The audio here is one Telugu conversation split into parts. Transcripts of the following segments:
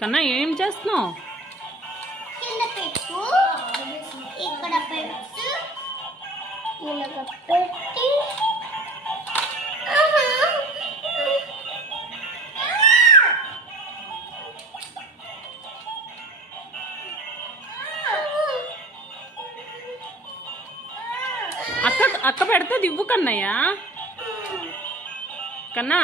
కన్నా ఏం చేస్తున్నావు? కింద పెట్టు, ఇక్కడ పెట్టు, ఇలాగ పెట్టి అక్క అక్క పెడుతుంది, ఇవ్వు కన్నయ్య. కన్నా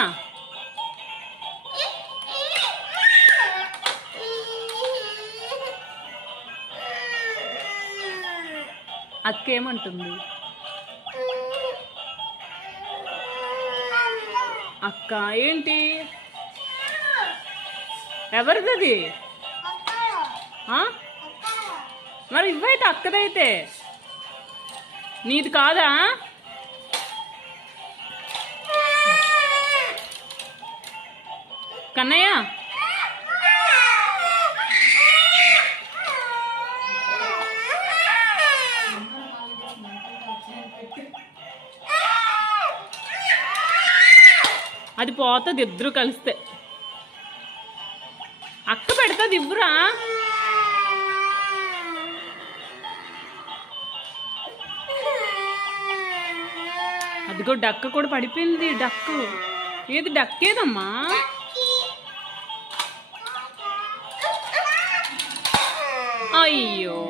అక్క ఏమంటుంది? అక్క ఏంటి? ఎవరిది? మరి ఇవ్వైతే అక్కదైతే, నీది కాదా? కన్నయ్య అది పోతుంది ఇద్దరు కలిస్తే. అక్క పెడుతుంది, ఇవ్వరా? అదిగో డక్క కూడా పడిపోయింది. డక్కు ఏది? డక్కేదమ్మా? అయ్యో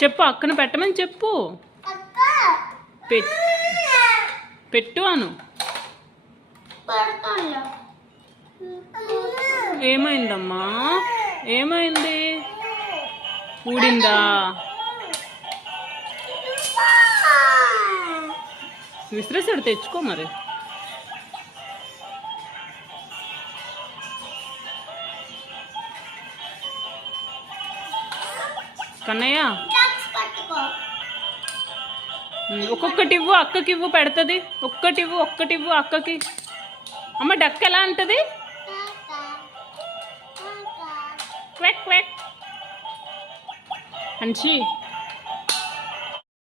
చెప్పు, అక్కను పెట్టమని చెప్పు. పెట్టు అను. ఏమైందమ్మా? ఏమైంది? ఊడిందా? విసిరేసాడు, తెచ్చుకో మరి. కన్నయ్య ఒక్కొక్కటి ఇవ్వు, అక్కకి ఇవ్వు, పెడుతుంది. ఒక్కటివ్వు అక్కకి. అమ్మ డక్ ఎలా అంటది? Quack quack. అంచి